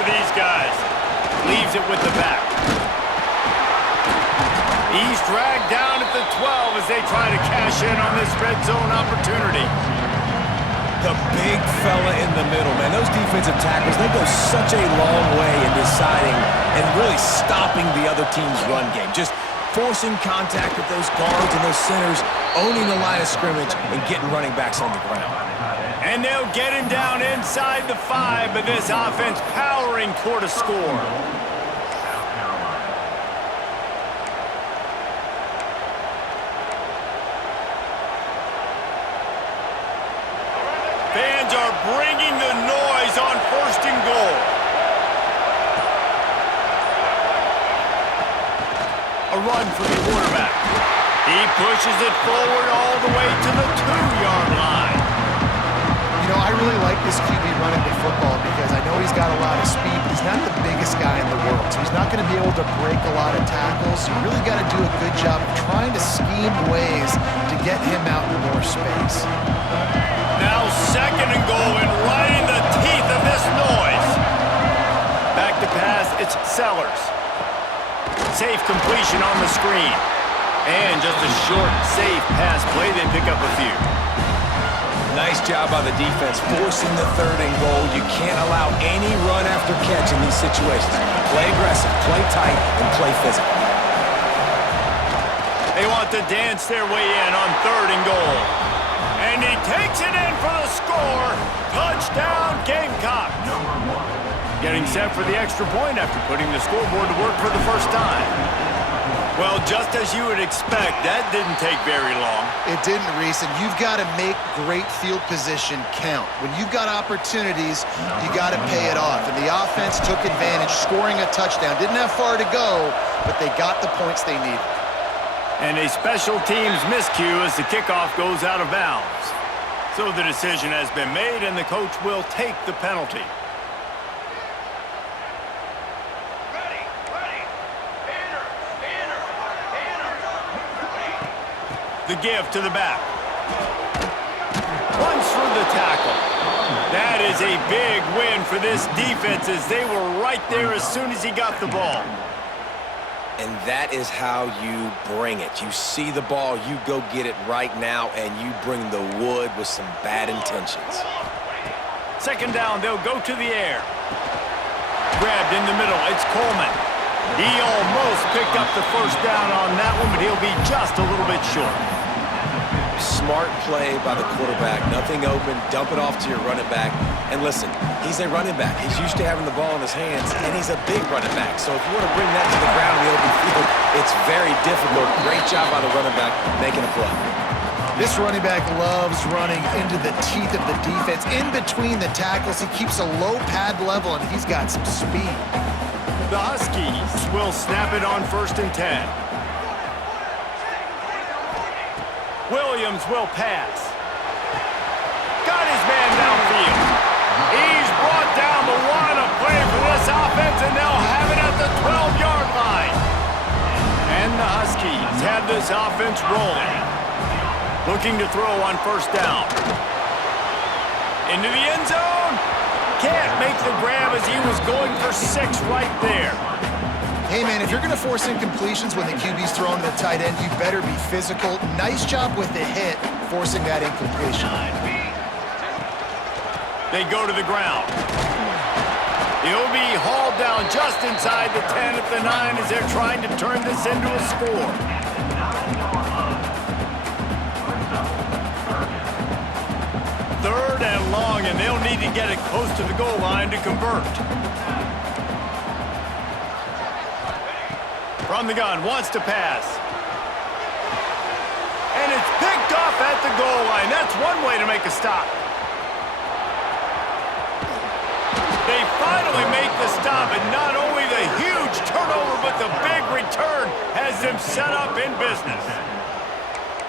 for these guys. Leaves it with the back. He's dragged down at the 12 as they try to cash in on this red zone opportunity. The big fella in the middle, man. Those defensive tackles, they go such a long way in deciding and really stopping the other team's run game. Just forcing contact with those guards and those centers, owning the line of scrimmage, and getting running backs on the ground. And they'll get him down inside the 5, but this offense powering toward a score. Fans are bringing the noise on 1st and goal. A run for the quarterback. He pushes it forward all the way to the 2-yard line. You know, I really like this QB running the football because I know he's got a lot of speed, but he's not the biggest guy in the world. So he's not going to be able to break a lot of tackles. You really got to do a good job of trying to scheme ways to get him out in more space. Now 2nd and goal, and right in the teeth of this noise. Back to pass, it's Sellers. Safe completion on the screen. And just a short, safe pass play. They pick up a few. Nice job by the defense, forcing the 3rd and goal. You can't allow any run after catch in these situations. Play aggressive, play tight, and play physical. They want to dance their way in on 3rd and goal. And he takes it in for the score. Touchdown, Gamecocks. Getting set for the extra point after putting the scoreboard to work for the first time. Well, just as you would expect, that didn't take very long. It didn't, Reese, and you've got to make great field position count. When you've got opportunities, you got to pay it off. And the offense took advantage, scoring a touchdown. Didn't have far to go, but they got the points they needed. And a special teams miscue as the kickoff goes out of bounds. So the decision has been made, and the coach will take the penalty. The give to the back. Runs through the tackle. That is a big win for this defense as they were right there as soon as he got the ball. And that is how you bring it. You see the ball, you go get it right now, and you bring the wood with some bad intentions. 2nd down, they'll go to the air. Grabbed in the middle, it's Coleman. He almost picked up the 1st down on that one, but he'll be just a little bit short. Smart play by the quarterback. Nothing open. Dump it off to your running back. And listen, he's a running back. He's used to having the ball in his hands, and he's a big running back. So if you want to bring that to the ground in the open field, it's very difficult. Great job by the running back making a play. This running back loves running into the teeth of the defense. In between the tackles, he keeps a low pad level, and he's got some speed. The Huskies will snap it on 1st and 10. Williams will pass. Got his man downfield. He's brought down the line of play for this offense, and they'll have it at the 12-yard line. And the Huskies have this offense rolling. Looking to throw on 1st down. Into the end zone. Can't make the grab as he was going for 6 right there. Hey, man, if you're going to force incompletions when the QB's throwing to the tight end, you better be physical. Nice job with the hit, forcing that incompletion. They go to the ground. He'll be hauled down just inside the 10 at the 9 as they're trying to turn this into a score. Third and long, and they'll need to get it close to the goal line to convert. From the gun, wants to pass. And it's picked off at the goal line. That's one way to make a stop. They finally make the stop, and not only the huge turnover, but the big return has them set up in business.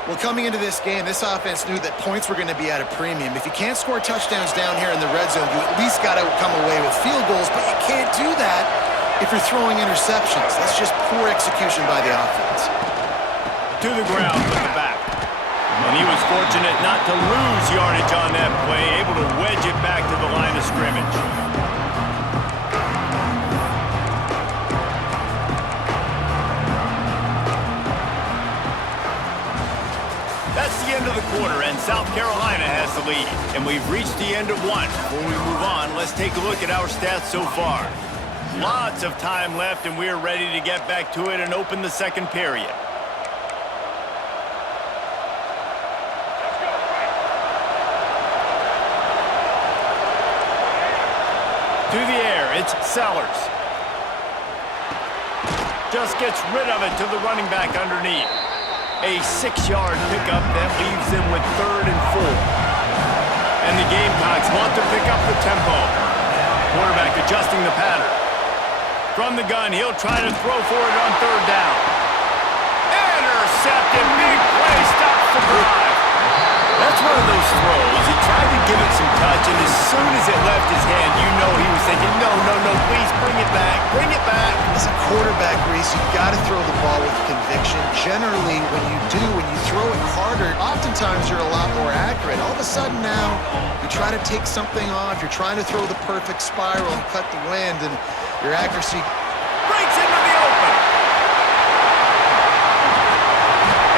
Well, coming into this game, this offense knew that points were going to be at a premium. If you can't score touchdowns down here in the red zone, you at least got to come away with field goals, but you can't do that if you're throwing interceptions. That's just poor execution by the offense. To the ground with the back. And he was fortunate not to lose yardage on that play, able to wedge it back to the line of scrimmage. And we've reached the end of one. Before we move on, let's take a look at our stats so far. Lots of time left, and we're ready to get back to it and open the second period. To the air, it's Sellers. Just gets rid of it to the running back underneath. A 6-yard pickup that leaves them with 3rd and 4. And the Gamecocks want to pick up the tempo. Quarterback adjusting the pattern. From the gun, he'll try to throw for it on 3rd down. Intercepted. Big play. Stops the drive. That's one of those throws. He tried to give it some touch, and as soon as it left his hand, you know he was thinking, no, please bring it back. Bring it back. As a quarterback, Reese, you've got to throw the ball with conviction. Generally, when you throw it harder, oftentimes you're a lot more accurate. All of a sudden now, you try to take something off. You're trying to throw the perfect spiral and cut the wind, and your accuracy breaks into the open.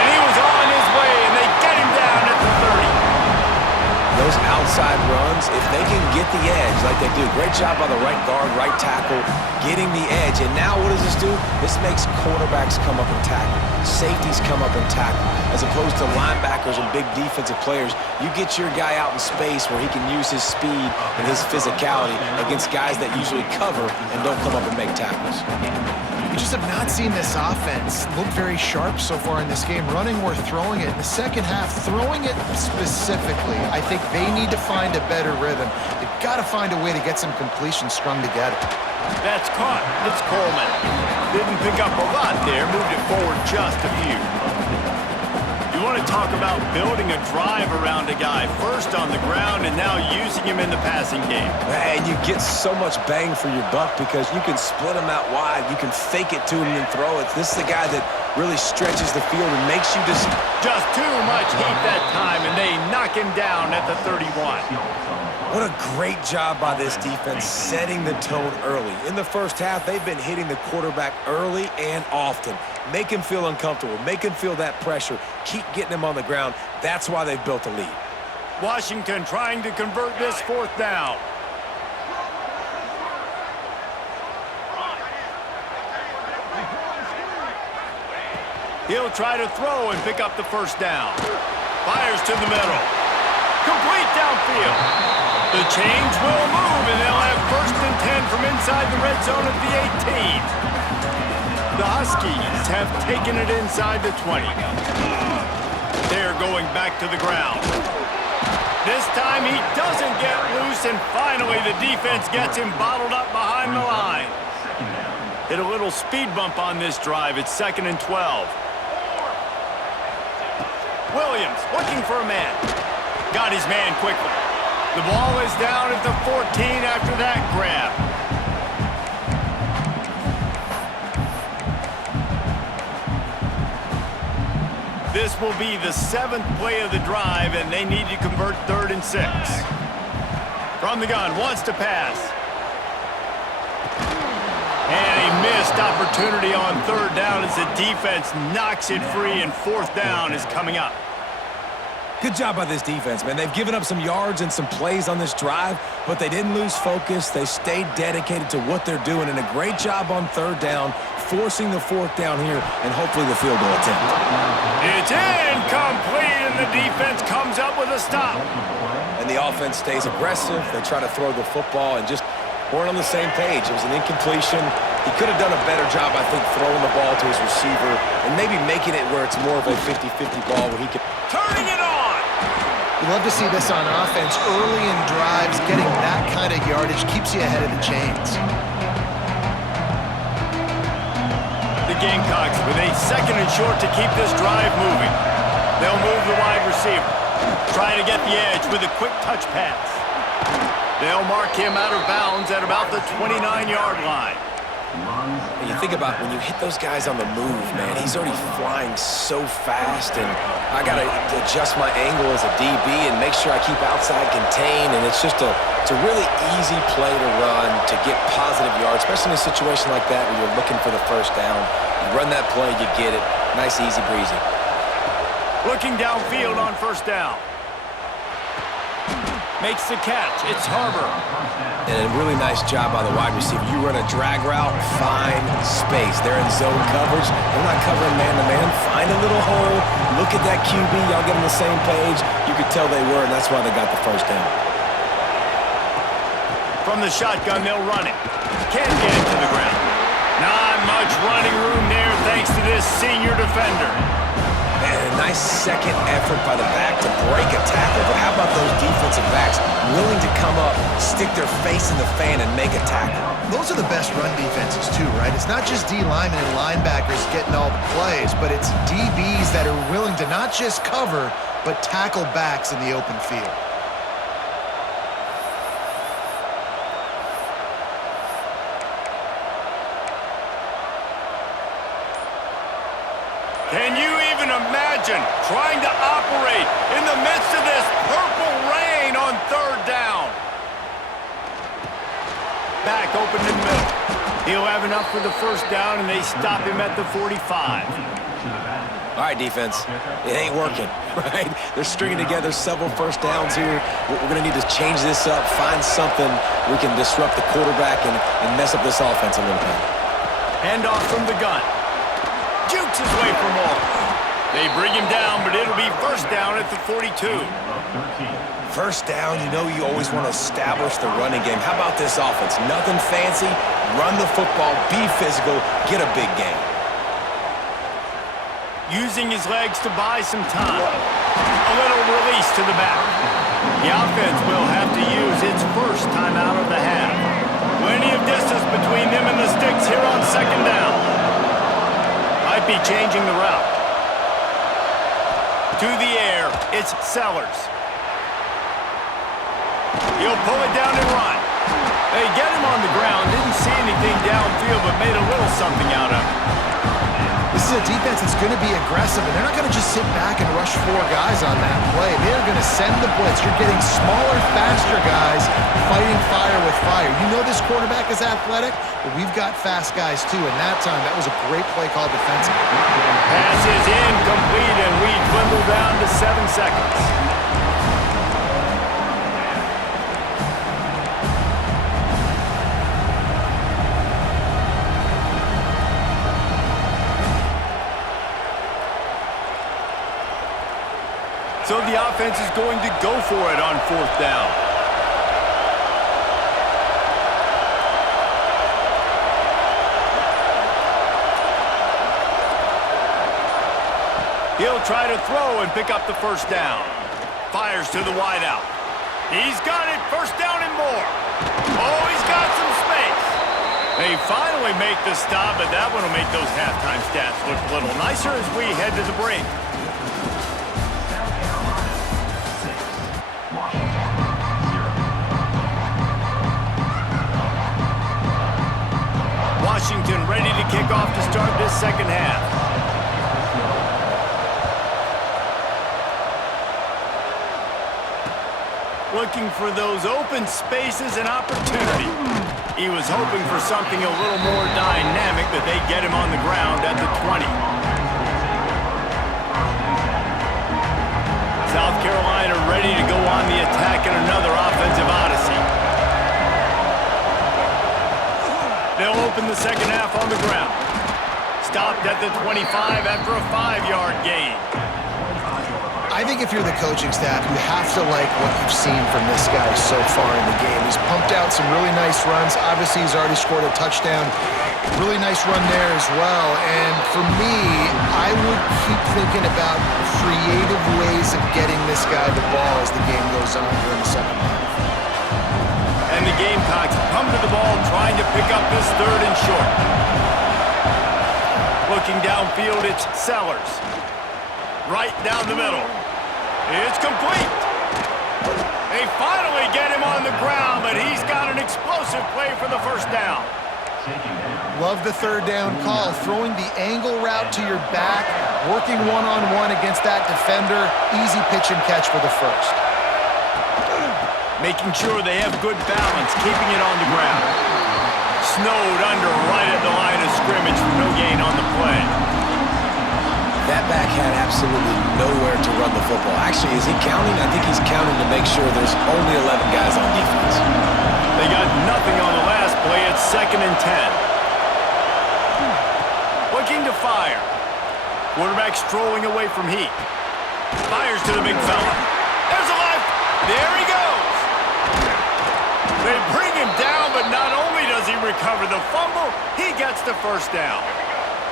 And he was on his way, and they get him down at the 30. Those outside runs, if they can get the edge like they do, great job by the right guard, right tackle, getting the edge. And now what does this do? This makes quarterbacks come up and tackle. Safeties come up and tackle. As opposed to linebackers and big defensive players, you get your guy out in space where he can use his speed and his physicality against guys that usually cover and don't come up and make tackles. We just have not seen this offense look very sharp so far in this game, running or throwing it. In the second half, throwing it specifically, I think they need to find a better rhythm. They've got to find a way to get some completion strung together. That's caught. It's Coleman. Didn't pick up a lot there, moved it forward just a few. You want to talk about building a drive around a guy, first on the ground and now using him in the passing game. And you get so much bang for your buck because you can split him out wide. You can fake it to him and throw it. This is the guy that really stretches the field and makes you just too much heat that time, and they knock him down at the 31. What a great job by this defense setting the tone early. In the first half, they've been hitting the quarterback early and often. Make him feel uncomfortable. Make him feel that pressure. Keep getting him on the ground. That's why they've built a lead. Washington trying to convert this 4th down. He'll try to throw and pick up the 1st down. Fires to the middle. Complete downfield. The chains will move, and they'll have 1st and 10 from inside the red zone at the 18. The Huskies have taken it inside the 20. They're going back to the ground. This time he doesn't get loose, and finally the defense gets him bottled up behind the line. Hit a little speed bump on this drive. It's 2nd and 12. Williams looking for a man. Got his man quickly. The ball is down at the 14 after that grab. This will be the 7th play of the drive, and they need to convert 3rd and 6. From the gun, wants to pass. And a missed opportunity on 3rd down as the defense knocks it free, and 4th down is coming up. Good job by this defense, man. They've given up some yards and some plays on this drive, but they didn't lose focus. They stayed dedicated to what they're doing, and a great job on 3rd down, forcing the 4th down here, and hopefully the field goal attempt. It's incomplete, and the defense comes up with a stop. And the offense stays aggressive. They try to throw the football and just weren't on the same page. It was an incompletion. He could have done a better job, I think, throwing the ball to his receiver and maybe making it where it's more of a 50-50 ball where he can... Turning it on! We love to see this on offense. Early in drives, getting that kind of yardage keeps you ahead of the chains. The Gamecocks with a 2nd and short to keep this drive moving. They'll move the wide receiver. Trying to get the edge with a quick touch pass. They'll mark him out of bounds at about the 29-yard line. And you think about when you hit those guys on the move, man, he's already flying so fast, and I got to adjust my angle as a DB and make sure I keep outside contained, and it's a really easy play to run to get positive yards, especially in a situation like that where you're looking for the 1st down. You run that play, you get it. Nice, easy breezy. Looking downfield on 1st down. Makes the catch. It's Harbor. And a really nice job by the wide receiver. You run a drag route, find space. They're in zone coverage. They're not covering man-to-man. Find a little hole. Look at that QB. Y'all get on the same page. You could tell they were, and that's why they got the first down. From the shotgun, they'll run it. Can't get it to the ground. Not much running room there thanks to this senior defender. And a nice second effort by the back to break a tackle. But how about those defensive backs willing to come up, stick their face in the fan, and make a tackle? Those are the best run defenses too, right? It's not just D linemen and linebackers getting all the plays, but it's DBs that are willing to not just cover, but tackle backs in the open field. Can you even imagine trying to operate in the midst of this purple rain on third down? Back open in the middle. He'll have enough for the first down, and they stop him at the 45. All right, defense. It ain't working, right? They're stringing together several first downs here. We're going to need to change this up, find something we can disrupt the quarterback and mess up this offense a little bit. Hand off from the gun. Jukes his way for more. They bring him down, but it'll be first down at the 42. First down, you know you always want to establish the running game. How about this offense? Nothing fancy. Run the football, be physical, get a big gain. Using his legs to buy some time. A little release to the back. The offense will have to use its first time out of the half. Plenty of distance between them and the sticks here on second down. Might be changing the route. To the air, it's Sellers. He'll pull it down and run. They get him on the ground, didn't see anything downfield, but made a little something out of it. This is a defense that's going to be aggressive, and they're not going to just sit back and rush four guys on that play. They're going to send the blitz. You're getting smaller, faster guys fighting fire with fire. You know this quarterback is athletic, but we've got fast guys too, and that time, that was a great play call defensively. Pass is incomplete, and we dwindle down to 7 seconds. So the offense is going to go for it on fourth down. He'll try to throw and pick up the first down. Fires to the wideout. He's got it, first down and more. Oh, he's got some space. They finally make the stop, but that one will make those halftime stats look a little nicer as we head to the break. Washington ready to kick off to start this second half. Looking for those open spaces and opportunity. He was hoping for something a little more dynamic, but they get him on the ground at the 20. South Carolina ready to go on the attack in another offensive odyssey. They'll open the second half on the ground. Stopped at the 25 after a 5-yard gain. I think if you're the coaching staff, you have to like what you've seen from this guy so far in the game. He's pumped out some really nice runs. Obviously, he's already scored a touchdown. Really nice run there as well. And for me, I would keep thinking about creative ways of getting this guy the ball as the game goes on here in the second half. And the Gamecocks come to the ball trying to pick up this third and short. Looking downfield, it's Sellers. Right down the middle. It's complete. They finally get him on the ground, but he's got an explosive play for the first down. Love the third down call. Throwing the angle route to your back, working one-on-one against that defender. Easy pitch and catch for the first. Making sure they have good balance, keeping it on the ground. Snowed under right at the line of scrimmage for no gain on the play. That back had absolutely nowhere to run the football. Actually, is he counting? I think he's counting to make sure there's only 11 guys on defense. They got nothing on the last play. It's 2nd and 10. Looking to fire. Quarterback strolling away from heat. Fires to the big fella. There's a life. There he goes. They bring him down, but not only does he recover the fumble, he gets the first down.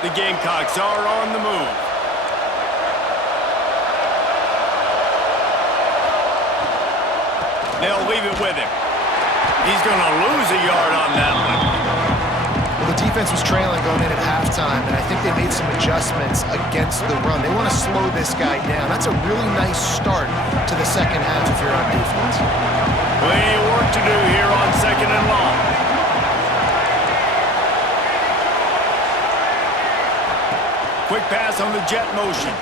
The Gamecocks are on the move. They'll leave it with him. He's going to lose a yard on that one. Well, the defense was trailing going in at halftime, and I think they made some adjustments against the run. They want to slow this guy down. That's a really nice start to the second half if you're on defense. Plenty of work to do here on 2nd and long. Quick pass on the jet motion.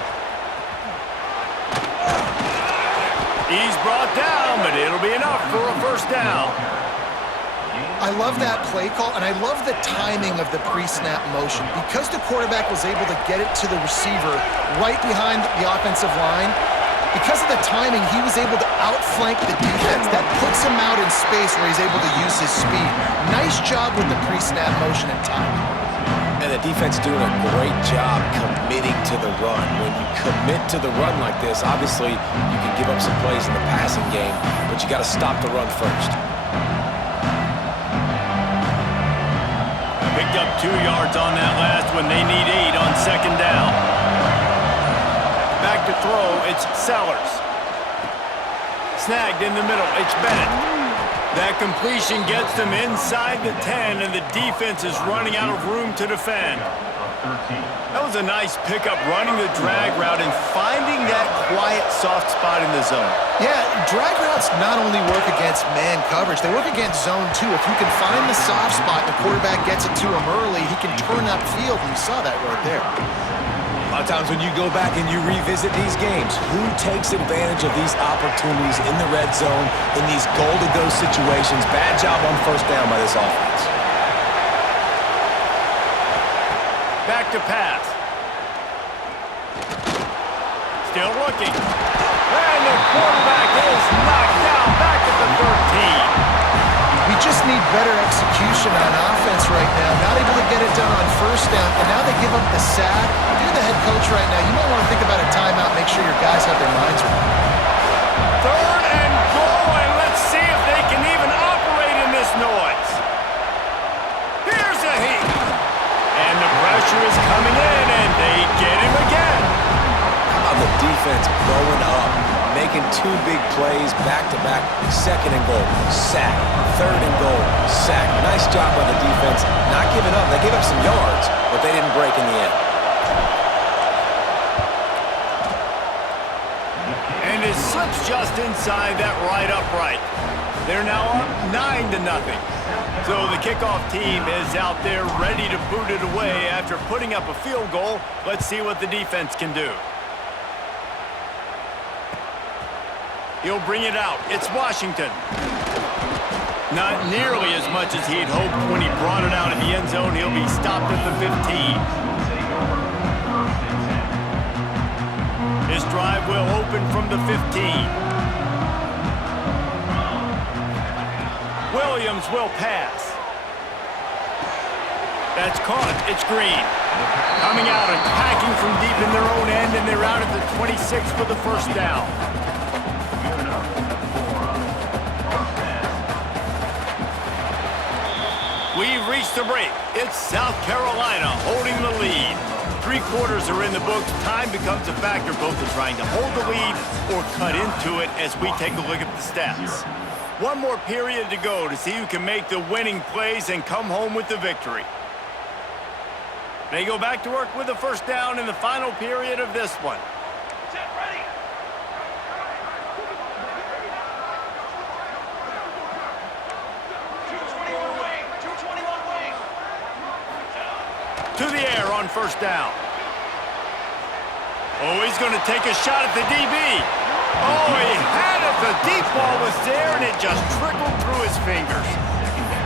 He's brought down, but it'll be enough for a first down. I love that play call, and I love the timing of the pre-snap motion. Because the quarterback was able to get it to the receiver right behind the offensive line, because of the timing, he was able to outflank the defense. That puts him out in space where he's able to use his speed. Nice job with the pre-snap motion and timing. And the defense doing a great job committing to the run. When you commit to the run like this, obviously you can give up some plays in the passing game, but you got to stop the run first. Picked up 2 yards on that last one. They need 8 on 2nd down. Back to throw, it's Sellers. Snagged in the middle, it's Bennett. That completion gets them inside the 10, and the defense is running out of room to defend. That was a nice pickup, running the drag route and finding that quiet, soft spot in the zone. Yeah, drag routes not only work against man coverage, they work against zone too. If you can find the soft spot and the quarterback gets it to him early, he can turn upfield, and you saw that right there. A lot of times when you go back and you revisit these games, who takes advantage of these opportunities in the red zone, in these goal-to-go situations? Bad job on first down by this offense. Back to pass. Still looking. And the quarterback is knocked down back at the 13. We just need better execution on offense right now. Not able to get it done on first down, and now they give up the sack. If you're the head coach right now, you might want to think about a timeout, make sure your guys have their minds right. 3rd and goal, and let's see if they can even operate in this noise. Here's a heat. And the pressure is coming in, and they get him again. How about the defense blowing up, making 2 big plays back-to-back, 2nd and goal, sack, 3rd and goal, sack. Nice job by the defense, not giving up. They gave up some yards, but they didn't break in the end. And it slips just inside that right upright. They're now up 9-0. So the kickoff team is out there ready to boot it away after putting up a field goal. Let's see what the defense can do. He'll bring it out. It's Washington. Not nearly as much as he'd hoped when he brought it out in the end zone. He'll be stopped at the 15. His drive will open from the 15. Williams will pass. That's caught. It's Green. Coming out, attacking from deep in their own end, and they're out at the 26 for the first down. We've reached the break. It's South Carolina holding the lead. 3 quarters are in the books. Time becomes a factor both in trying to hold the lead or cut into it as we take a look at the stats. 1 more period to go to see who can make the winning plays and come home with the victory. They go back to work with the first down in the final period of this one. Set ready. To the air on first down. Oh, he's going to take a shot at the DB. Oh, he had it. The deep ball was there, and it just trickled through his fingers.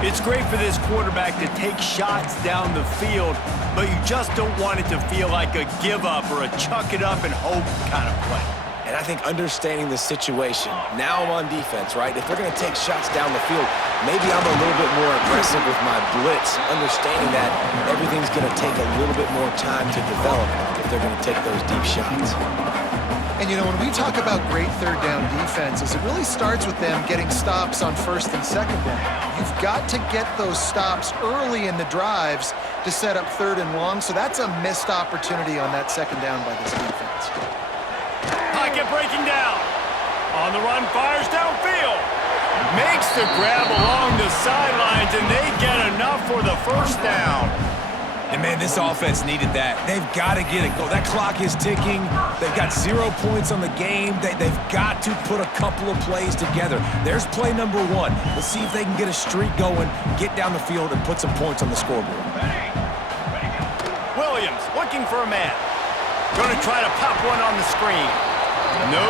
It's great for this quarterback to take shots down the field, but you just don't want it to feel like a give-up or a chuck-it-up-and-hope kind of play. And I think understanding the situation, now I'm on defense, right? If they're going to take shots down the field, maybe I'm a little bit more aggressive with my blitz, understanding that everything's going to take a little bit more time to develop if they're going to take those deep shots. And, you know, when we talk about great third down defenses, it really starts with them getting stops on first and second down. You've got to get those stops early in the drives to set up third and long, so that's a missed opportunity on that second down by this defense. Pocket breaking down. On the run, fires downfield. Makes the grab along the sidelines, and they get enough for the first down. And, man, this offense needed that. They've got to get it going. That clock is ticking. They've got 0 points on the game. They've got to put a couple of plays together. There's play number 1. Let's see if they can get a streak going, get down the field, and put some points on the scoreboard. Williams looking for a man. Going to try to pop one on the screen. No,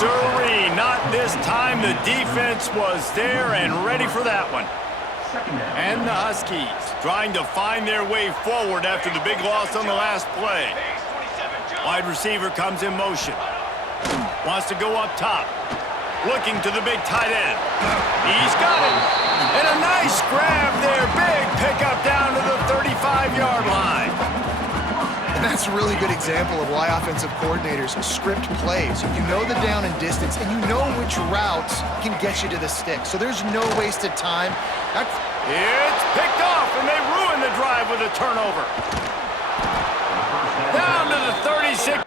sirree, not this time. The defense was there and ready for that one. And the Huskies trying to find their way forward after the big loss on the last play. Wide receiver comes in motion. Wants to go up top. Looking to the big tight end. He's got it. And a nice grab there. Big pickup down to the 35-yard line. And that's a really good example of why offensive coordinators script plays. You know the down and distance, and you know which routes can get you to the stick. So there's no wasted time. It's picked off, and they ruin the drive with a turnover. Down to the 36.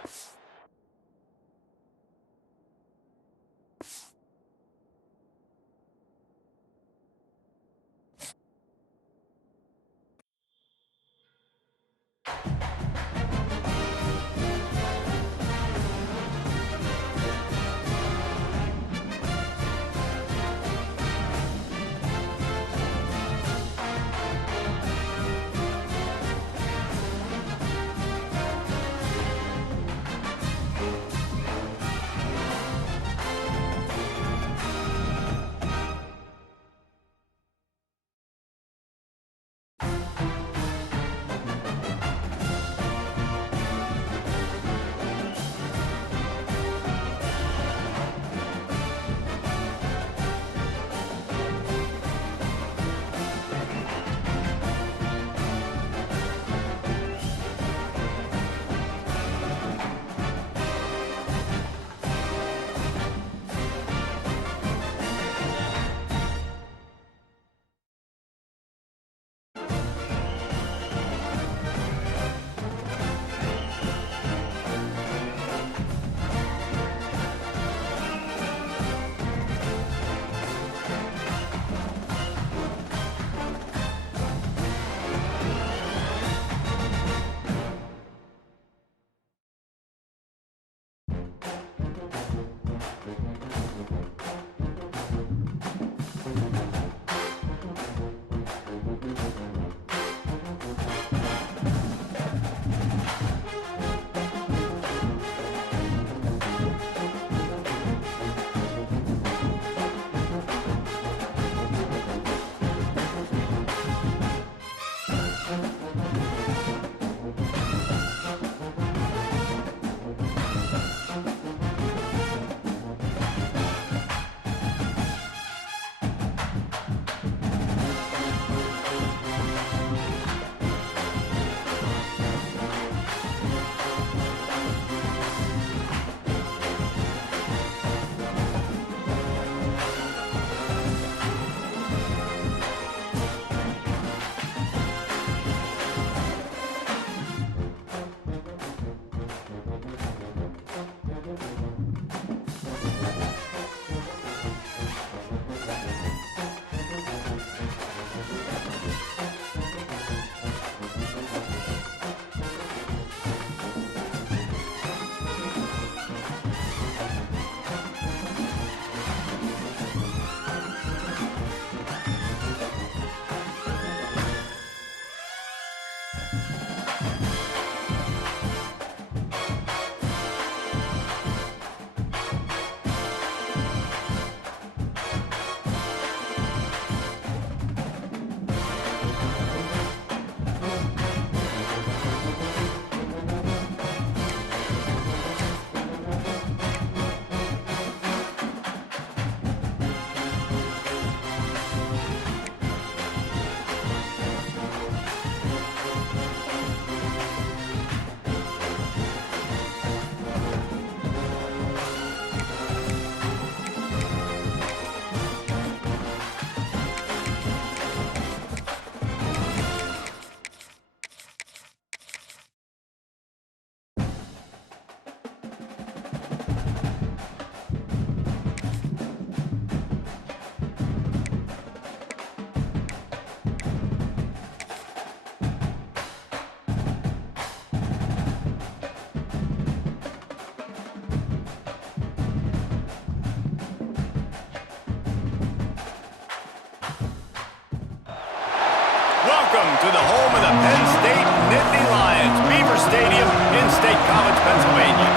to the home of the Penn State Nittany Lions, Beaver Stadium in State College, Pennsylvania.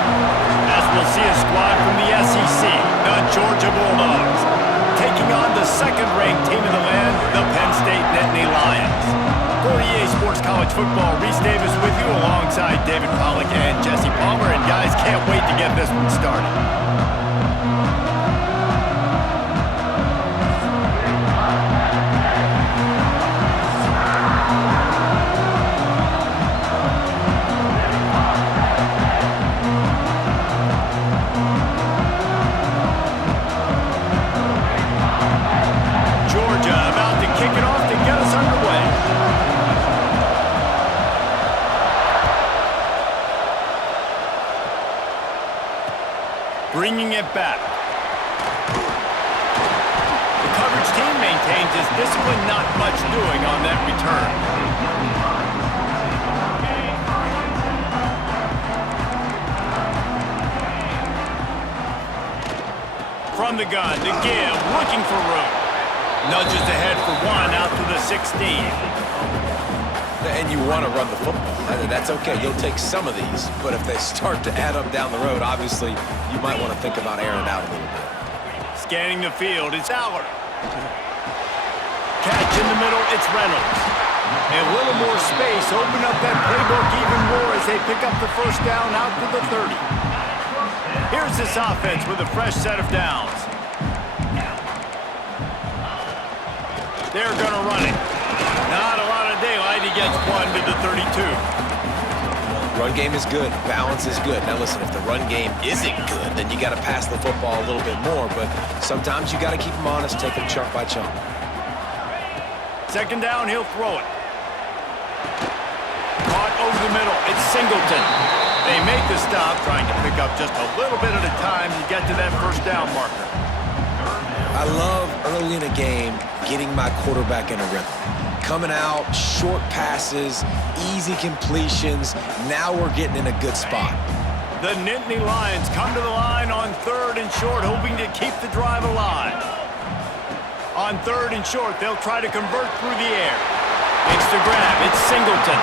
As we'll see a squad from the SEC, the Georgia Bulldogs, taking on the second-ranked team in the land, the Penn State Nittany Lions. For EA Sports College Football, Reese Davis with you alongside David Pollack and Jesse Palmer. And guys, can't wait to get this one started. Georgia about to kick it off to get us underway. Bringing it back. The coverage team maintains its discipline, not much doing on that return. From the gun to give, looking for room. Nudges ahead for one out to the 16. And you want to run the football. That's okay. You'll take some of these. But if they start to add up down the road, obviously, you might want to think about airing it out a little bit. Scanning the field, it's Aller. Catch in the middle, it's Reynolds. And a little more space, open up that playbook even more as they pick up the first down out to the 30. Here's this offense with a fresh set of downs. They're going to run it. Not a lot of daylight. He gets one to the 32. Run game is good. Balance is good. Now listen, if the run game isn't good, then you got to pass the football a little bit more. But sometimes you got to keep them honest, take them chunk by chunk. Second down, he'll throw it. Caught over the middle. It's Singleton. They make the stop, trying to pick up just a little bit at a time to get to that first down marker. I love early in a game getting my quarterback in a rhythm. Coming out, short passes, easy completions. Now we're getting in a good spot. The Nittany Lions come to the line on third and short, hoping to keep the drive alive. On third and short, they'll try to convert through the air. Makes the grab. It's Singleton.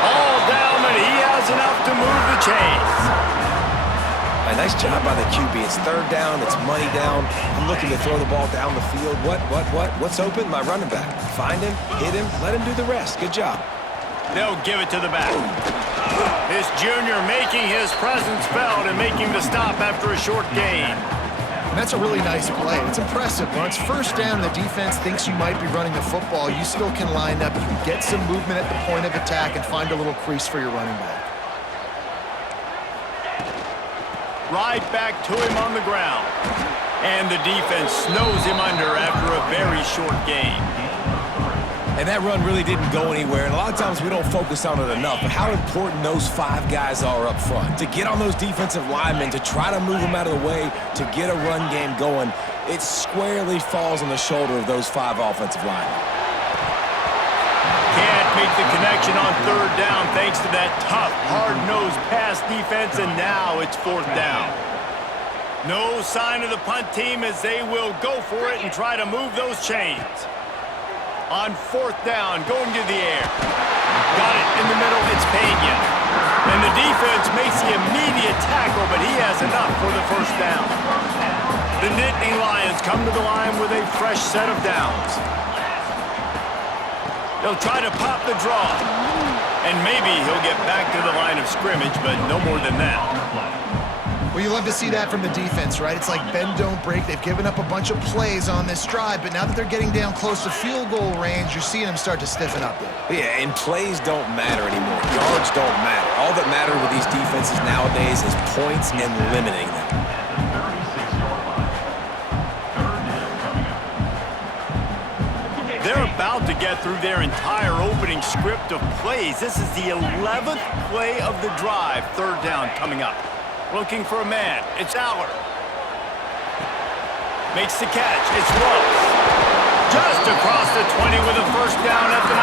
All down, and he has enough to move the chains. A nice job by the QB. It's third down. It's money down. I'm looking to throw the ball down the field. What's open? My running back. Find him, hit him, let him do the rest. Good job. They'll give it to the back. This junior making his presence felt and making the stop after a short gain. And that's a really nice play. It's impressive. When it's first down and the defense thinks you might be running the football, you still can line up. You can get some movement at the point of attack and find a little crease for your running back. Right back to him on the ground. And the defense snows him under after a very short gain. And that run really didn't go anywhere. And a lot of times we don't focus on it enough. But how important those five guys are up front. To get on those defensive linemen, to try to move them out of the way, to get a run game going, it squarely falls on the shoulder of those five offensive linemen. Can't make the connection on third down thanks to that tough, hard-nosed pass defense, and now it's fourth down. No sign of the punt team as they will go for it and try to move those chains. On fourth down, going to the air. Got it in the middle, it's Pena. And the defense makes the immediate tackle, but he has enough for the first down. The Nittany Lions come to the line with a fresh set of downs. They'll try to pop the draw. And maybe he'll get back to the line of scrimmage, but no more than that. Well, you love to see that from the defense, right? It's like bend, don't break. They've given up a bunch of plays on this drive, but now that they're getting down close to field goal range, you're seeing them start to stiffen up there. Yeah, and plays don't matter anymore. Yards don't matter. All that matters with these defenses nowadays is points and limiting them. They're about to get through their entire opening script of plays. This is the 11th play of the drive. Third down coming up. Looking for a man. It's Aller. Makes the catch. It's Rose. Just across the 20 with a first down at the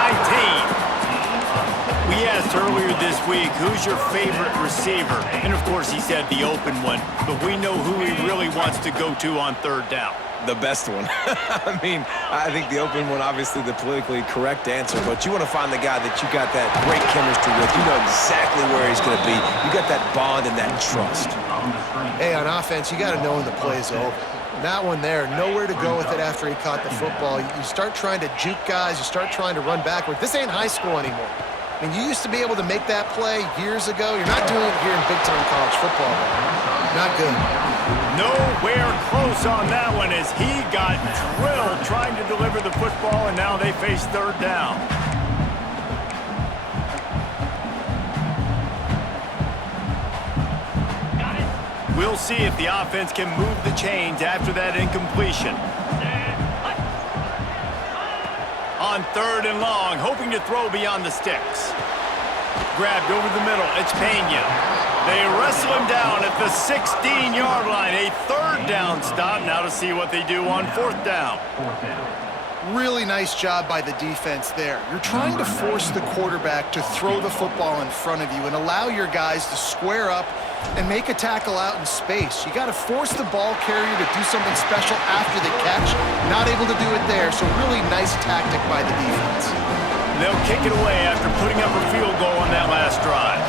19. We had asked earlier this week, who's your favorite receiver? And, of course, he said the open one, but we know who he really wants to go to on third down. The best one. I mean, I think the open one, obviously the politically correct answer, but you want to find the guy that you got that great chemistry with. You know exactly where he's going to be. You got that bond and that trust. Hey, on offense, you got to know when the play's over. That one there, nowhere to go with it after he caught the football. You start trying to juke guys. You start trying to run backward. This ain't high school anymore. I mean, you used to be able to make that play years ago. You're not doing it here in big-time college football. Not good. Nowhere close on that one as he got drilled trying to deliver the football, and now they face third down. We'll see if the offense can move the chains after that incompletion. On third and long, hoping to throw beyond the sticks. Grabbed over the middle, it's Pena. They wrestle him down at the 16-yard line. A third down stop. Now to see what they do on fourth down. Really nice job by the defense there. You're trying to force the quarterback to throw the football in front of you and allow your guys to square up and make a tackle out in space. You got to force the ball carrier to do something special after the catch. Not able to do it there, so really nice tactic by the defense. They'll kick it away after putting up a field goal on that last drive.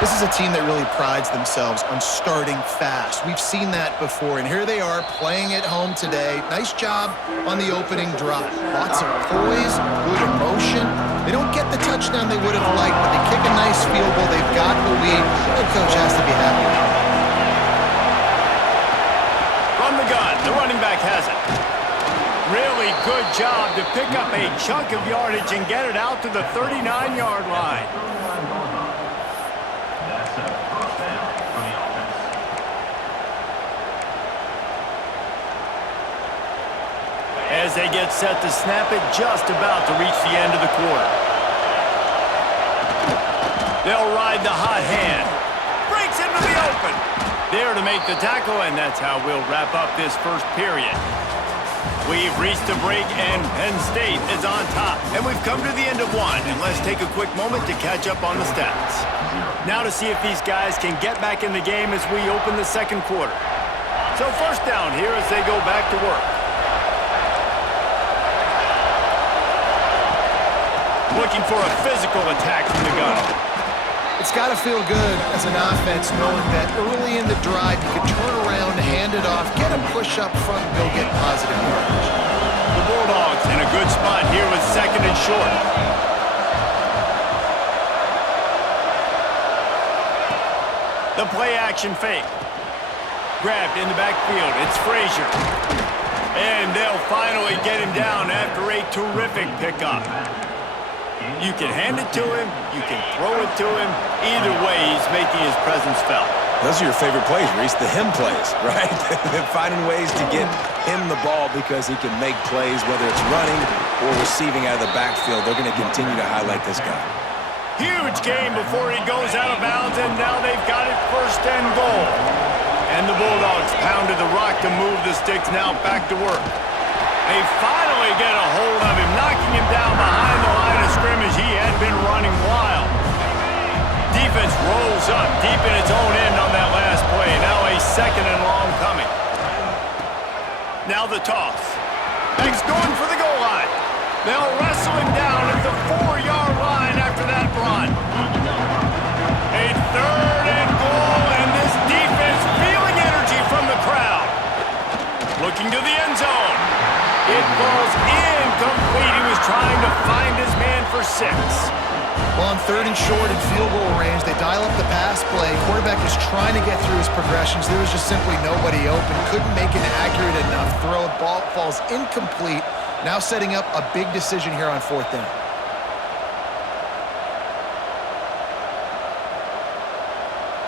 This is a team that really prides themselves on starting fast. We've seen that before, and here they are playing at home today. Nice job on the opening drive. Lots of poise, good emotion. They don't get the touchdown they would have liked, but they kick a nice field goal. They've got the lead. The coach has to be happy with it. From the gun, the running back has it. Really good job to pick up a chunk of yardage and get it out to the 39-yard line. As they get set to snap it, just about to reach the end of the quarter. They'll ride the hot hand. Breaks into the open. There to make the tackle, and that's how we'll wrap up this first period. We've reached a break, and Penn State is on top. And we've come to the end of one, and let's take a quick moment to catch up on the stats. Now to see if these guys can get back in the game as we open the second quarter. So first down here as they go back to work. Looking for a physical attack from the gun. It's got to feel good as an offense knowing that early in the drive you can turn around, hand it off, get a push up front, and go get positive yardage. The Bulldogs in a good spot here with second and short. The play action fake. Grabbed in the backfield. It's Frazier. And they'll finally get him down after a terrific pickup. You can hand it to him, you can throw it to him. Either way, he's making his presence felt. Those are your favorite plays, Reese, the him plays, right? Finding ways to get him the ball because he can make plays, whether it's running or receiving out of the backfield. They're going to continue to highlight this guy. Huge game before he goes out of bounds, and now they've got it first and goal. And the Bulldogs pounded the rock to move the sticks, now back to work. They finally get a hold of him, knocking him down behind the line of scrimmage. He had been running wild. Defense rolls up deep in its own end on that last play. Now a second and long coming. Now the toss. Back's going for the goal line. They'll wrestle him down at the 4-yard line after that run. A third and goal, and this defense feeling energy from the crowd. Looking to the end zone. It falls incomplete. He was trying to find his man for 6. Well, on third and short and field goal range, they dial up the pass play. Quarterback was trying to get through his progressions. There was just simply nobody open. Couldn't make an accurate enough throw. Ball falls incomplete. Now setting up a big decision here on fourth down.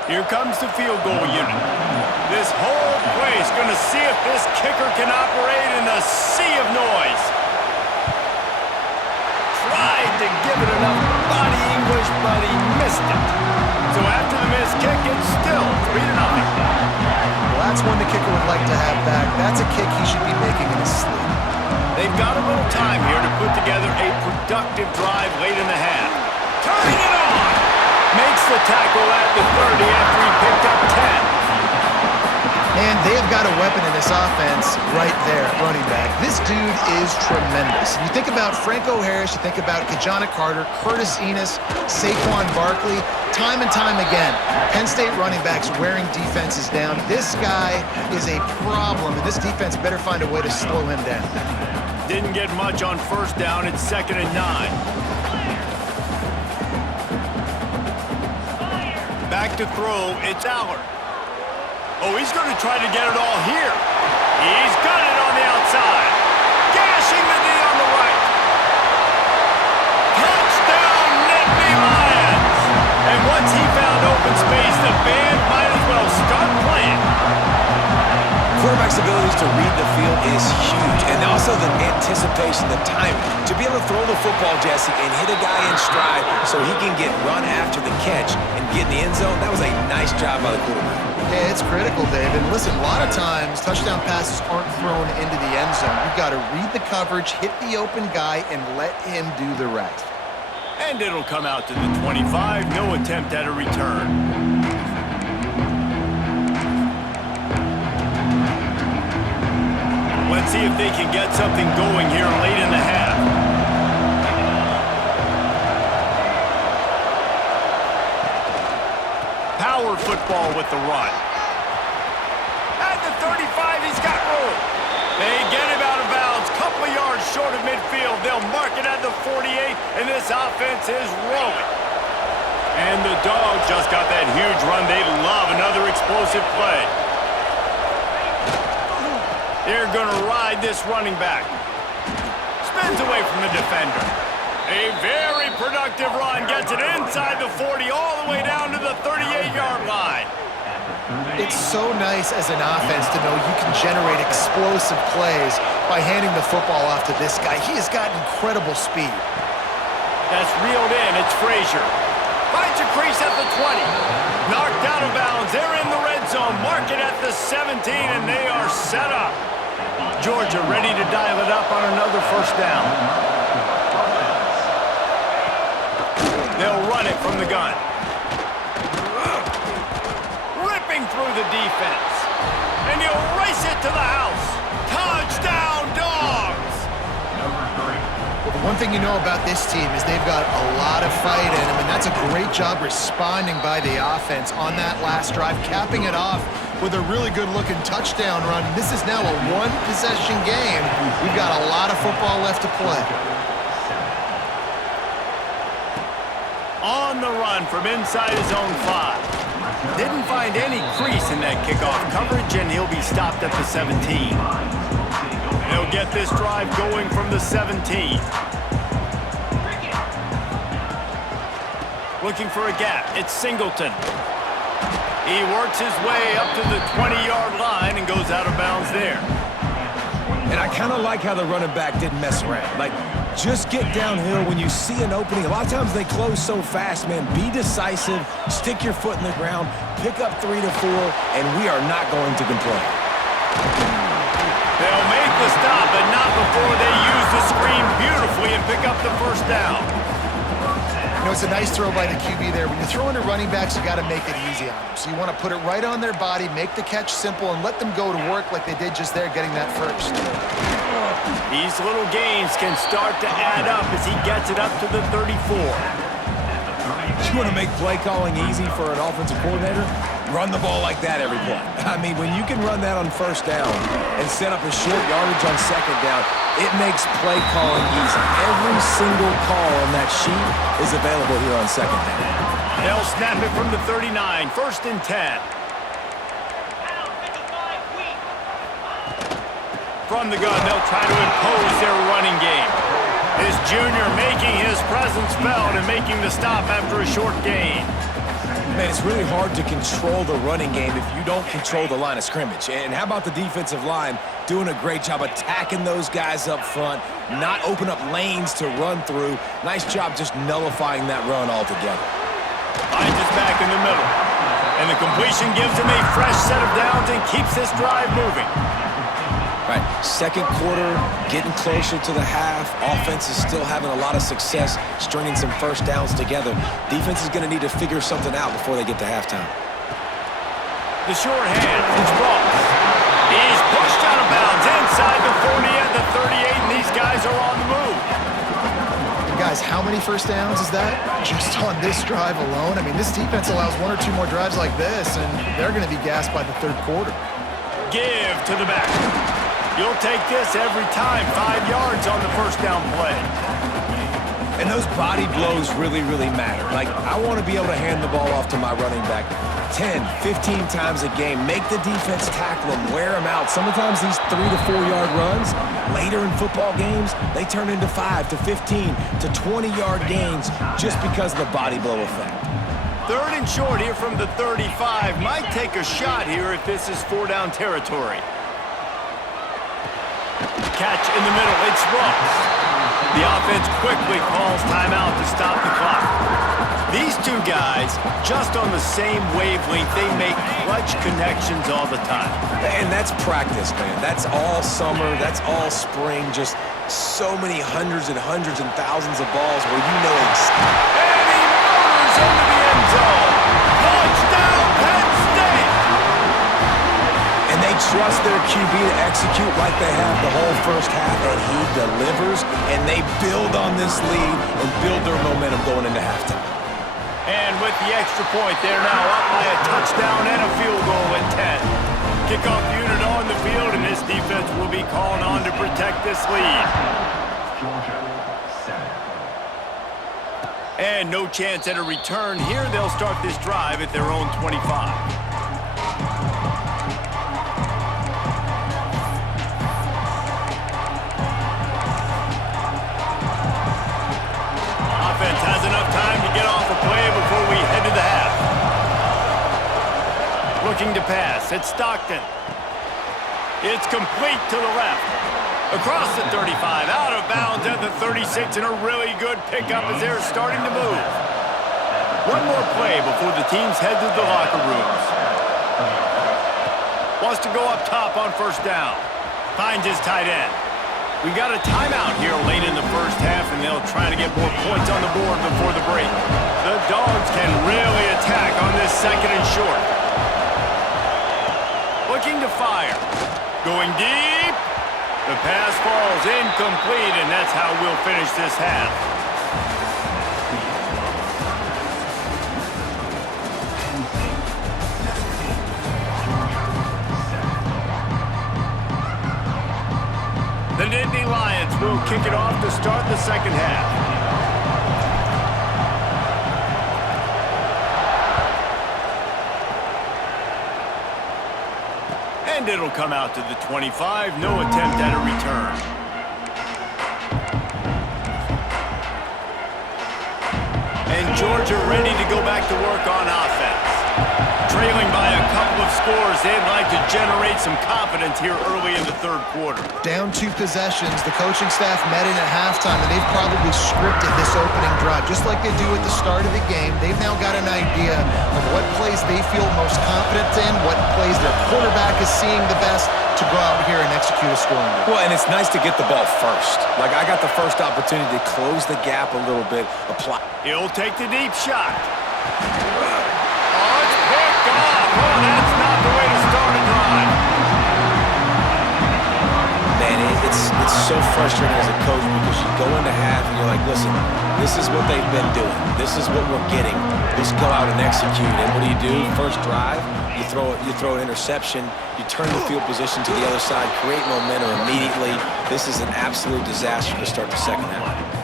Here comes the field goal unit. This whole place going to see if this kicker can operate in the sea of noise. Tried to give it enough body English, but he missed it. So after the missed kick, it's still 3-0. Well, that's one the kicker would like to have back. That's a kick he should be making in his sleep. They've got a little time here to put together a productive drive late in the half. Turning it tackle at the 30 after he picked up 10. And they have got a weapon in this offense right there at running back. This dude is tremendous. You think about Franco Harris, you think about Kajana Carter, Curtis Enos, Saquon Barkley, time and time again, Penn State running backs wearing defenses down. This guy is a problem, and this defense better find a way to slow him down. Didn't get much on first down. It's 2nd and 9. Back to throw. It's Allard. Oh, he's going to try to get it all here. He's got it on the outside. Gashing the knee on the right. Touchdown, Nittany Lions. And once he found open space, the band might as well start playing. Quarterback's abilities to read the field is huge, and also the anticipation, the timing. To be able to throw the football, Jesse, and hit a guy in stride so he can get run after the catch and get in the end zone, that was a nice job by the quarterback. Yeah, it's critical, Dave. And listen, a lot of times touchdown passes aren't thrown into the end zone. You've got to read the coverage, hit the open guy, and let him do the rest. And it'll come out to the 25. No attempt at a return. Let's see if they can get something going here late in the half. Power football with the run. At the 35, he's got room. They get him out of bounds, couple of yards short of midfield. They'll mark it at the 48, and this offense is rolling. And the Dogs just got that huge run. They love another explosive play. They're going to ride this running back. Spins away from the defender. A very productive run. Gets it inside the 40 all the way down to the 38-yard line. It's so nice as an offense to know you can generate explosive plays by handing the football off to this guy. He has got incredible speed. That's reeled in. It's Frazier. Finds a crease at the 20. Knocked out of bounds. They're in the red zone. Mark it at the 17, and they are set up. Georgia ready to dial it up on another first down. They'll run it from the gun. Ripping through the defense. And he'll race it to the house. Touchdown, Dogs! Well, the one thing you know about this team is they've got a lot of fight in them, and that's a great job responding by the offense on that last drive, capping it off with a really good-looking touchdown run. This is now a one-possession game. We've got a lot of football left to play. On the run from inside his own 5. Didn't find any crease in that kickoff coverage, and he'll be stopped at the 17. They'll get this drive going from the 17. Looking for a gap. It's Singleton. He works his way up to the 20-yard line and goes out of bounds there. And I kind of like how the running back didn't mess around. Like, just get downhill when you see an opening. A lot of times they close so fast, man. Be decisive, stick your foot in the ground, pick up 3 to 4, and we are not going to complain. They'll make the stop, but not before they use the screen beautifully and pick up the first down. You know, it's a nice throw by the QB there. When you're throwing to running backs, you got to make it easy on them. So you want to put it right on their body, make the catch simple, and let them go to work like they did just there, getting that first. These little gains can start to add up as he gets it up to the 34. You want to make play calling easy for an offensive coordinator? Run the ball like that every play. I mean, when you can run that on first down and set up a short yardage on second down, it makes play calling easy. Every single call on that sheet is available here on second down. They'll snap it from the 39, 1st and 10. From the gun, they'll try to impose their running game. This junior making his presence felt and making the stop after a short gain. Man, it's really hard to control the running game if you don't control the line of scrimmage. And how about the defensive line doing a great job attacking those guys up front, not open up lanes to run through. Nice job just nullifying that run altogether. Finds us back in the middle. And the completion gives him a fresh set of downs and keeps this drive moving. Right. Second quarter, getting closer to the half. Offense is still having a lot of success stringing some first downs together. Defense is going to need to figure something out before they get to halftime. The short hand, it's Ross. He's pushed out of bounds inside the 40 and the 38, and these guys are on the move. And guys, how many first downs is that just on this drive alone? I mean, this defense allows 1 or 2 more drives like this, and they're going to be gassed by the third quarter. Give to the back. You'll take this every time. 5 yards on the first down play. And those body blows really, really matter. Like, I want to be able to hand the ball off to my running back 10, 15 times a game. Make the defense tackle them, wear them out. Sometimes these 3 to 4 yard runs, later in football games, they turn into 5 to 15 to 20 yard gains just because of the body blow effect. Third and short here from the 35. Might take a shot here if this is 4 down territory. Catch in the middle, it's Ross. The offense quickly calls timeout to stop the clock. These two guys, just on the same wavelength, they make clutch connections all the time. And that's practice, man. That's all summer. That's all spring. Just so many hundreds and thousands of balls where you know exactly. And he motors into the end zone. Touchdown, Penn State! And they trust their QB to execute like they have the whole first half, and he delivers, and they build on this lead and build their momentum going into halftime. And with the extra point, they're now up by a touchdown and a field goal at 10. Kickoff unit on the field, and this defense will be called on to protect this lead. And no chance at a return here. They'll start this drive at their own 25. Offense has enough time to get off a play before we head to the half. Looking to pass, it's Stockton. It's complete to the left. Across the 35, out of bounds at the 36, and a really good pickup as they're starting to move. One more play before the teams head to the locker rooms. Wants to go up top on first down. Finds his tight end. We've got a timeout here late in the first half, and they'll try to get more points on the board before the break. The Dogs can really attack on this second and short. Looking to fire. Going deep. The pass falls incomplete, and that's how we'll finish this half. The Nittany Lions will kick it off to start the second half. And it'll come out to the 25. No attempt at a return. And Georgia ready to go back to work on offense. Trailing by a couple of scores, they'd like to generate some confidence here early in the third quarter. Down 2 possessions, the coaching staff met in at halftime, and they've probably scripted this opening drive. Just like they do at the start of the game, they've now got an idea of what plays they feel most confident in, what plays their quarterback is seeing the best to go out here and execute a scoring drive. Well, and it's nice to get the ball first. Like, I got the first opportunity to close the gap a little bit, apply. He'll take the deep shot. Oh, that's not the way to start a drive. Man, it's so frustrating as a coach because you go into half and you're like, listen, this is what they've been doing. This is what we're getting. Let's go out and execute. And what do? First drive, you throw an interception, you turn the field position to the other side, create momentum immediately. This is an absolute disaster to start the second half.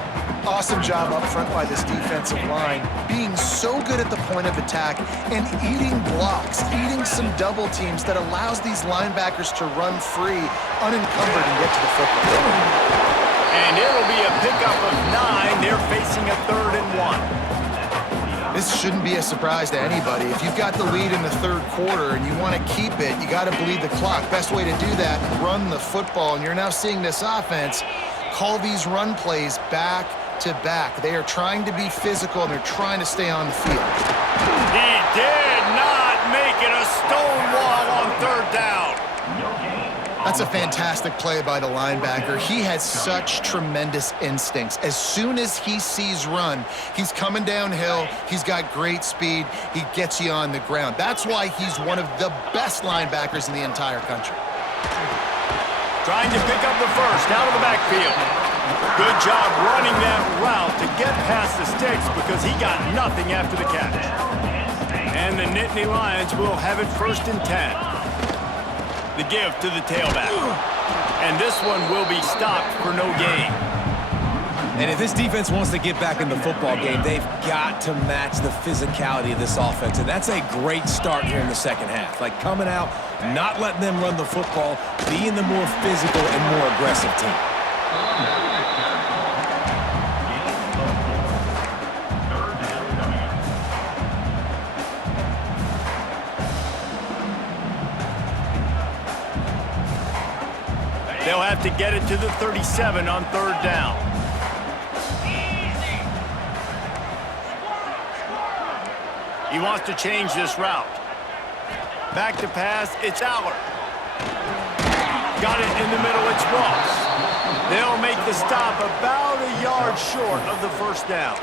Awesome job up front by this defensive line, being so good at the point of attack and eating blocks, eating some double teams that allows these linebackers to run free, unencumbered, and get to the football. And it'll be a pickup of 9. They're facing a 3rd and 1. This shouldn't be a surprise to anybody. If you've got the lead in the third quarter and you want to keep it, you got to bleed the clock. Best way to do that, run the football. And you're now seeing this offense call these run plays back to back. They are trying to be physical, and they're trying to stay on the field. He did not make it a stone wall on 3rd down. That's a fantastic play by the linebacker. He has such tremendous instincts. As soon as he sees run, he's coming downhill. He's got great speed. He gets you on the ground. That's why he's one of the best linebackers in the entire country. Trying to pick up the first out of the backfield. Good job running that route to get past the sticks because he got nothing after the catch. And the Nittany Lions will have it 1st and 10. The give to the tailback. And this one will be stopped for no gain. And if this defense wants to get back in the football game, they've got to match the physicality of this offense. And that's a great start here in the second half. Like coming out, not letting them run the football, being the more physical and more aggressive team. They'll have to get it to the 37 on 3rd down. He wants to change this route. Back to pass, it's Aller. Got it in the middle, it's Ross. They'll make the stop about a yard short of the 1st down.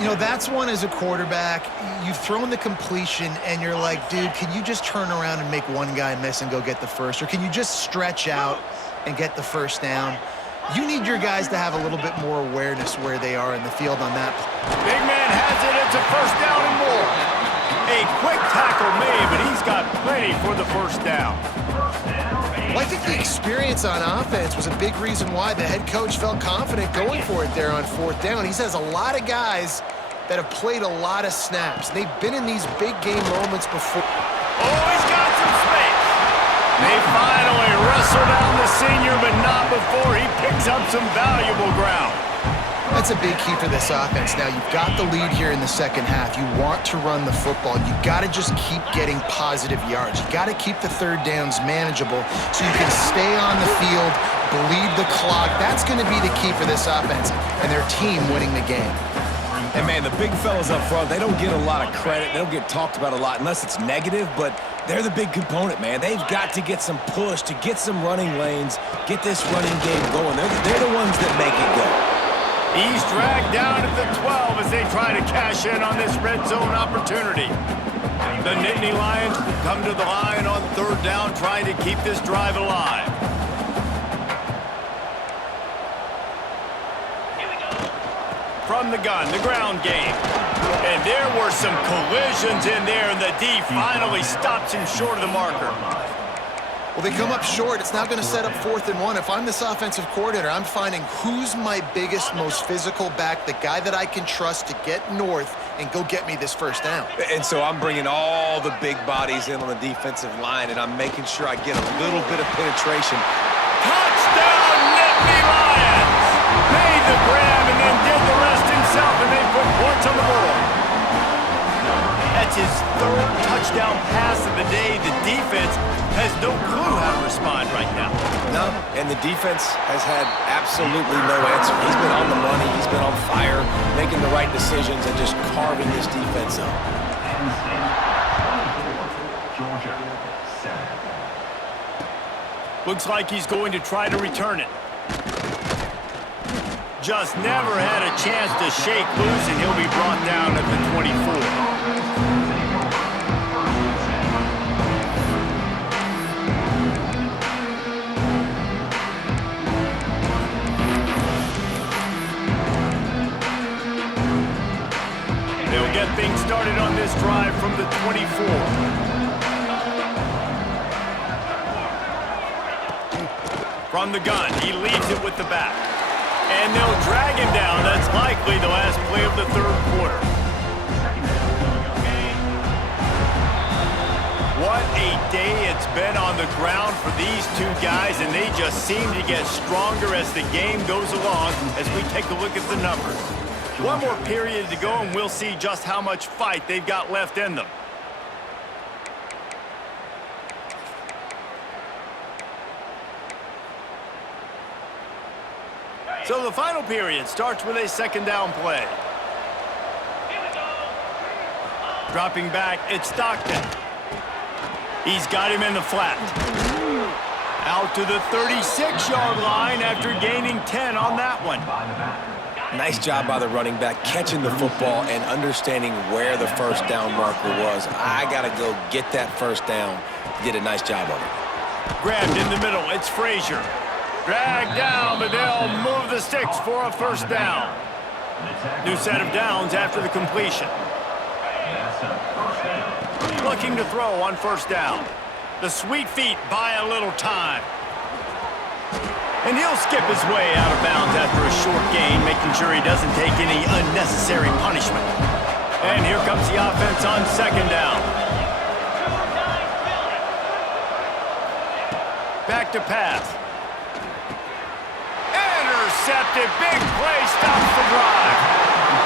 You know, that's one as a quarterback. You've thrown the completion, and you're like, dude, can you just turn around and make one guy miss and go get the first? Or can you just stretch out and get the 1st down? You need your guys to have a little bit more awareness where they are in the field on that. Big man has it. It's a 1st down and more. A quick tackle made, but he's got plenty for the 1st down. Well, I think the experience on offense was a big reason why the head coach felt confident going for it there on 4th down. He says a lot of guys that have played a lot of snaps. They've been in these big game moments before. Oh, he's got some space. They finally wrestle down the senior, but not before he picks up some valuable ground. That's a big key for this offense. Now, you've got the lead here in the second half. You want to run the football. You got to just keep getting positive yards. You got to keep the 3rd downs manageable so you can stay on the field, bleed the clock. That's going to be the key for this offense and their team winning the game. And, man, the big fellas up front, they don't get a lot of credit. They don't get talked about a lot unless it's negative, but they're the big component, man. They've got to get some push, to get some running lanes, get this running game going. They're the ones that make it go. He's dragged down at the 12 as they try to cash in on this red zone opportunity. The Nittany Lions come to the line on 3rd down, trying to keep this drive alive. From the gun, the ground game. And there were some collisions in there, and the D finally stops him short of the marker. Well, they come up short. It's now going to set up 4th and 1. If I'm this offensive coordinator, I'm finding who's my biggest, most physical back, the guy that I can trust to get north and go get me this 1st down. And so I'm bringing all the big bodies in on the defensive line, and I'm making sure I get a little bit of penetration. Touchdown, Nittany Lions! Made the grab and then did the rest himself, and they put points on the board. That's his 3rd touchdown pass of the day. The defense has no clue how to respond right now. No, and the defense has had absolutely no answer. He's been on the money. He's been on fire, making the right decisions and just carving this defense up. Looks like he's going to try to return it. Just never had a chance to shake loose, and he'll be brought down at the 24. They'll get things started on this drive from the 24. From the gun, he leaves it with the back. And they'll drag him down. That's likely the last play of the 3rd quarter. What a day it's been on the ground for these two guys, and they just seem to get stronger as the game goes along as we take a look at the numbers. One more period to go, and we'll see just how much fight they've got left in them. So the final period starts with a 2nd down play. Dropping back, it's Stockton. He's got him in the flat. Out to the 36-yard line after gaining 10 on that one. Nice job by the running back, catching the football and understanding where the first down marker was. I got to go get that first down. Did a nice job of it. Grabbed in the middle. It's Frazier. Dragged down, but they'll move the sticks for a first down. New set of downs after the completion. Looking to throw on first down. The sweet feet buy a little time. And he'll skip his way out of bounds after a short gain, making sure he doesn't take any unnecessary punishment. And here comes the offense on second down. Back to pass. Intercepted. Big play stops the drive.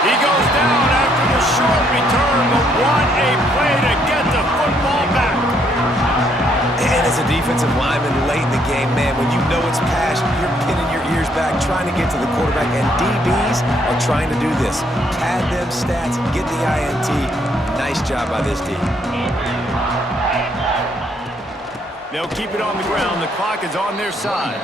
He goes down after the short return, but what a play to get the football back. And as a defensive lineman late in the game, man, when you know it's pass, you're pinning your ears back, trying to get to the quarterback, and DBs are trying to do this. Pad them stats, get the INT. Nice job by this team. They'll keep it on the ground. The clock is on their side.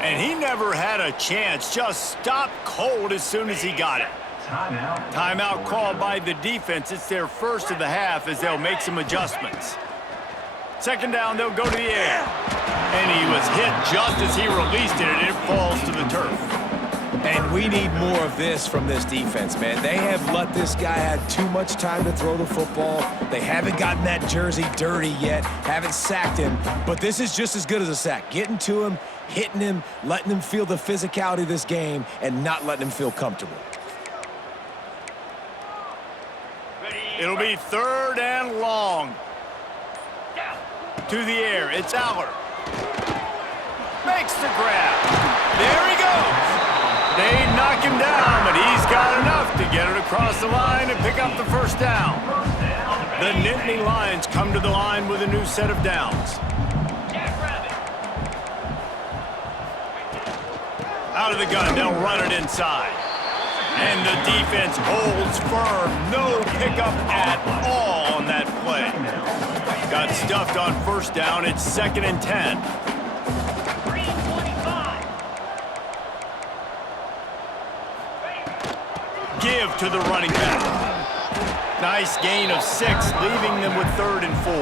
And he never had a chance. Just stopped cold as soon as he got it. Timeout called by the defense. It's their first of the half as they'll make some adjustments. Second down, they'll go to the air. And he was hit just as he released it, and it falls to the turf. And we need more of this from this defense, man. They have let this guy have too much time to throw the football. They haven't gotten that jersey dirty yet, haven't sacked him. But this is just as good as a sack. Getting to him, hitting him, letting him feel the physicality of this game, and not letting him feel comfortable. It'll be third and long. To the air, it's Aller. Makes the grab. There he goes. They knock him down, but he's got enough to get it across the line and pick up the first down. The Nittany Lions come to the line with a new set of downs. Out of the gun, they'll run it inside. And the defense holds firm. No pickup at all on that play. Got stuffed on first down. It's 2nd and 10. Give to the running back. Nice gain of 6, leaving them with 3rd and 4.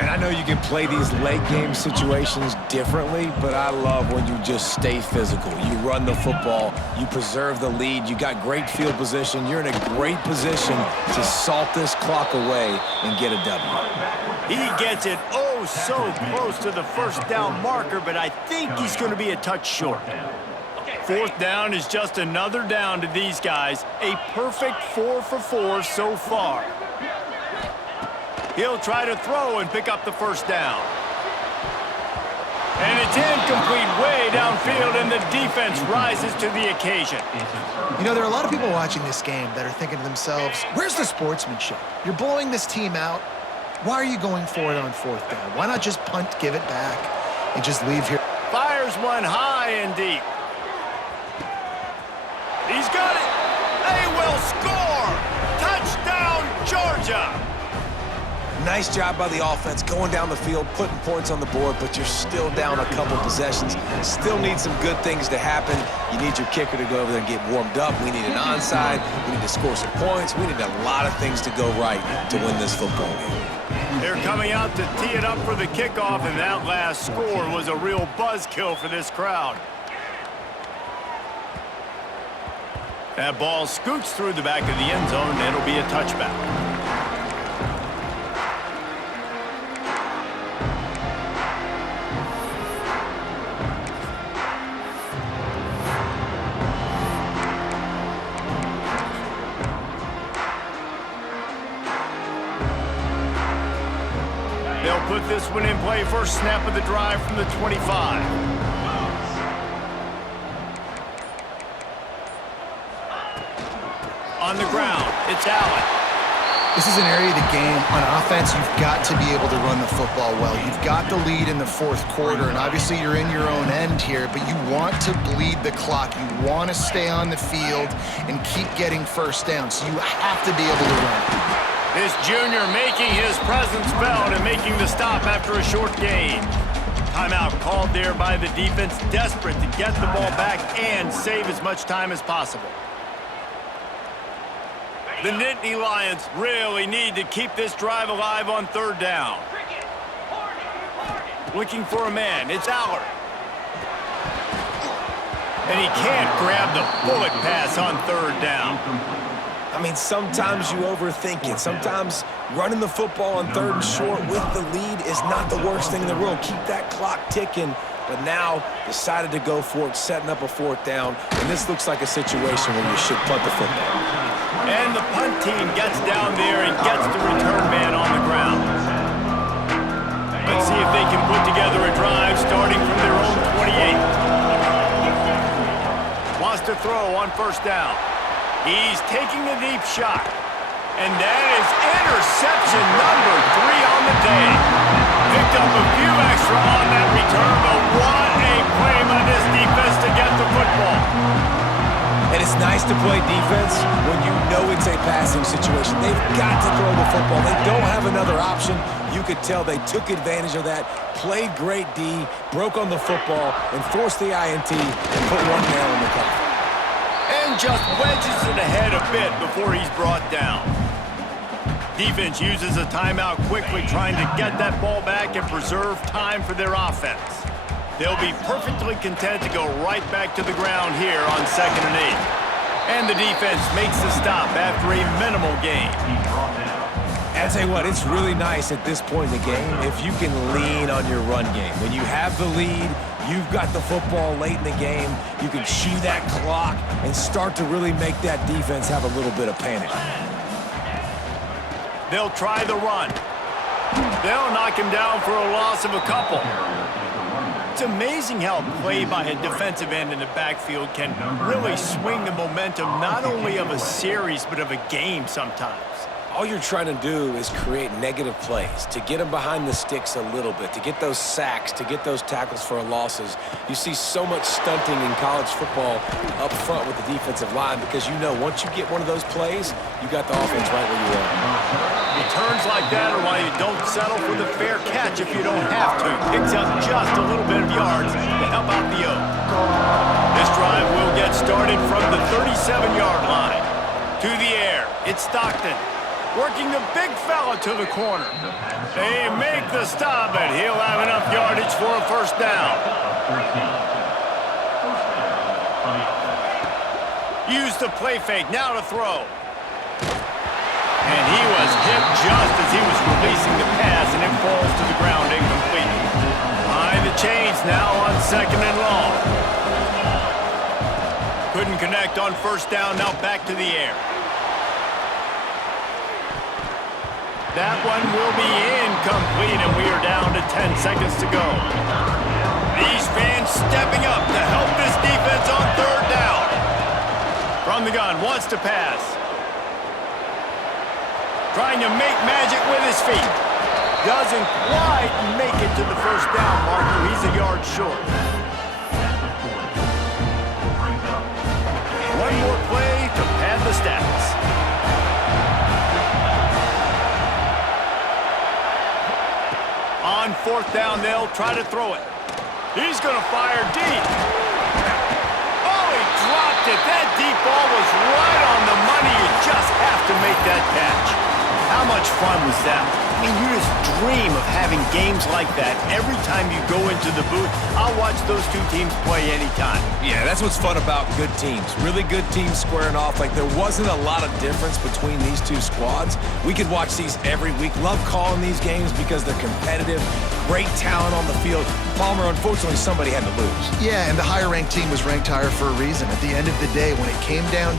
And I know you can play these late game situations differently, but I love when you just stay physical. You run the football, you preserve the lead, you got great field position, you're in a great position to salt this clock away and get a W. He gets it oh so close to the first down marker, but I think he's going to be a touch short. 4th down is just another down to these guys. A perfect 4 for 4 so far. He'll try to throw and pick up the first down. And it's incomplete way downfield, and the defense rises to the occasion. You know, there are a lot of people watching this game that are thinking to themselves, where's the sportsmanship? You're blowing this team out. Why are you going for it on 4th down? Why not just punt, give it back, and just leave here? Fires one high and deep. He's got it. They will score. Touchdown, Georgia. Nice job by the offense going down the field, putting points on the board, but you're still down a couple possessions. Still need some good things to happen. You need your kicker to go over there and get warmed up. We need an onside. We need to score some points. We need a lot of things to go right to win this football game. They're coming out to tee it up for the kickoff, and that last score was a real buzzkill for this crowd. That ball scoots through the back of the end zone, and it'll be a touchback. They'll put this one in play. First snap of the drive from the 25. On the ground, it's Allen. This is an area of the game. On offense, you've got to be able to run the football well. You've got the lead in the 4th quarter, and obviously you're in your own end here, but you want to bleed the clock. You want to stay on the field and keep getting first down, so you have to be able to run. This junior making his presence felt and making the stop after a short gain. Timeout called there by the defense, desperate to get the ball back and save as much time as possible. The Nittany Lions really need to keep this drive alive on third down. Looking for a man, it's Aller. And he can't grab the bullet pass on third down. I mean, sometimes you overthink it. Sometimes running the football on third and short with the lead is not the worst thing in the world. Keep that clock ticking. But now decided to go for it, setting up a fourth down. And this looks like a situation where you should punt the football. And the punt team gets down there and gets the return man on the ground. Let's see if they can put together a drive starting from their own 28. Wants to throw on first down. He's taking a deep shot. And that is interception number 3 on the day. Picked up a few extra on that return, but what a play by this defense to get the football. And it's nice to play defense when you know it's a passing situation. They've got to throw the football. They don't have another option. You could tell they took advantage of that, played great D, broke on the football, and forced the INT and put one nail in the coffin. And just wedges it ahead a bit before he's brought down. Defense uses a timeout quickly, trying to get that ball back and preserve time for their offense. They'll be perfectly content to go right back to the ground here on 2nd and 8. And the defense makes the stop after a minimal gain. I'll tell you what, it's really nice at this point in the game if you can lean on your run game. When you have the lead, you've got the football late in the game, you can chew that clock and start to really make that defense have a little bit of panic. They'll try the run. They'll knock him down for a loss of a couple. It's amazing how a play by a defensive end in the backfield can really swing the momentum not only of a series but of a game sometimes. All you're trying to do is create negative plays, to get them behind the sticks a little bit, to get those sacks, to get those tackles for losses. You see so much stunting in college football up front with the defensive line because you know once you get one of those plays, you got the offense right where you want. Returns like that are why you don't settle for the fair catch if you don't have to. Picks up just a little bit of yards to help out the Oak. This drive will get started from the 37-yard line. To the air, it's Stockton. Working the big fella to the corner. They make the stop, and he'll have enough yardage for a first down. Use the play fake, now to throw. And he was hit just as he was releasing the pass, and it falls to the ground incomplete. Behind the chains now on 2nd and long. Couldn't connect on first down, now back to the air. That one will be incomplete, and we are down to 10 seconds to go. These fans stepping up to help this defense on third down. From the gun, wants to pass. Trying to make magic with his feet. Doesn't quite make it to the first down marker. He's a yard short. One more play to pad the stats. On fourth down, they'll try to throw it. He's going to fire deep. Oh, he dropped it. That deep ball was right on the money. You just have to make that catch. How much fun was that? I mean, you just dream of having games like that every time you go into the booth. I'll watch those two teams play anytime. Yeah, that's what's fun about good teams. Really good teams squaring off. Like, there wasn't a lot of difference between these two squads. We could watch these every week. Love calling these games because they're competitive. Great talent on the field. Palmer, unfortunately, somebody had to lose. Yeah, and the higher-ranked team was ranked higher for a reason. At the end of the day, when it came down